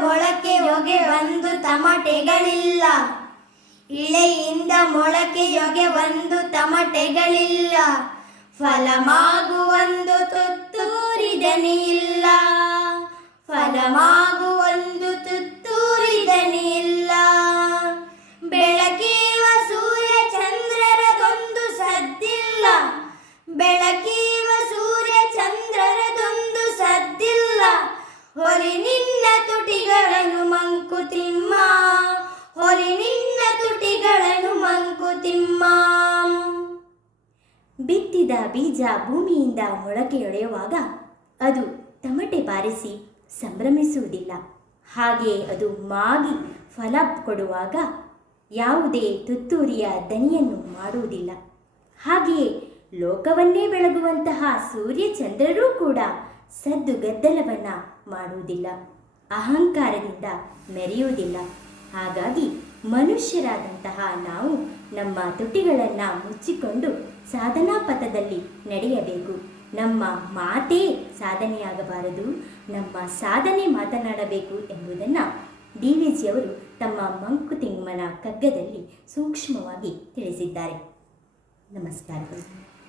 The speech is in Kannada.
ಮೊಳಕೆಯೊಗೆ ಒಂದು ತಮಟೆಗಳಿಲ್ಲ. ಇಳೆಯಿಂದ ಮೊಳಕೆಯೊಗೆ ಒಂದು ತಮಟೆಗಳಿಲ್ಲ. ಫಲಮಾಗುವೊಂದು ತುತ್ತೂರಿದನಿಯಿಲ್ಲ. ಫಲಮಾಗುವೊಂದು ತುತ್ತೂರಿದನಿಯಿಲ್ಲ. ಬೆಳಕೀವ ಸೂರ್ಯ ಚಂದ್ರರದೊಂದು ಸದ್ದಿಲ್ಲ. ಬೆಳಕೀವ ಸೂರ್ಯ ಚಂದ್ರರದೊಂದು ಸದ್ದಿಲ್ಲ. ಹೊಲಿ ನಿನ್ನ ತುಟಿಗಳನ್ನು ಮಂಕುತಿಮ್ಮ. ಹೊಲಿ ನಿನ್ನ ತುಟಿಗಳನ್ನು ಮಂಕುತಿಮ್ಮ. ಬಿತ್ತಿದ ಬೀಜ ಭೂಮಿಯಿಂದ ಮೊಳಕೆಯೊಡೆಯುವಾಗ ಅದು ತಮಟೆ ಬಾರಿಸಿ ಸಂಭ್ರಮಿಸುವುದಿಲ್ಲ. ಹಾಗೆಯೇ ಅದು ಮಾಗಿ ಫಲ ಕೊಡುವಾಗ ಯಾವುದೇ ತುತ್ತೂರಿಯ ದನಿಯನ್ನು ಮಾಡುವುದಿಲ್ಲ. ಹಾಗೆಯೇ ಲೋಕವನ್ನೇ ಬೆಳಗುವಂತಹ ಸೂರ್ಯಚಂದ್ರರೂ ಕೂಡ ಸದ್ದು ಗದ್ದಲವನ್ನು ಮಾಡುವುದಿಲ್ಲ. ಅಹಂಕಾರದಿಂದ ಮೆರೆಯುವುದಿಲ್ಲ. ಹಾಗಾಗಿ ಮನುಷ್ಯರಾದಂತಹ ನಾವು ನಮ್ಮ ತುಟಿಗಳನ್ನು ಮುಚ್ಚಿಕೊಂಡು ಸಾಧನಾ ಪಥದಲ್ಲಿ ನಡೆಯಬೇಕು. ನಮ್ಮ ಮಾತೇ ಸಾಧನೆಯಾಗಬಾರದು, ನಮ್ಮ ಸಾಧನೆ ಮಾತನಾಡಬೇಕು ಎಂಬುದನ್ನು ಡಿ.ವಿ.ಜಿಯವರು ತಮ್ಮ ಮಂಕುತಿಮ್ಮನ ಕಗ್ಗದಲ್ಲಿ ಸೂಕ್ಷ್ಮವಾಗಿ ತಿಳಿಸಿದ್ದಾರೆ. ನಮಸ್ಕಾರಗಳು.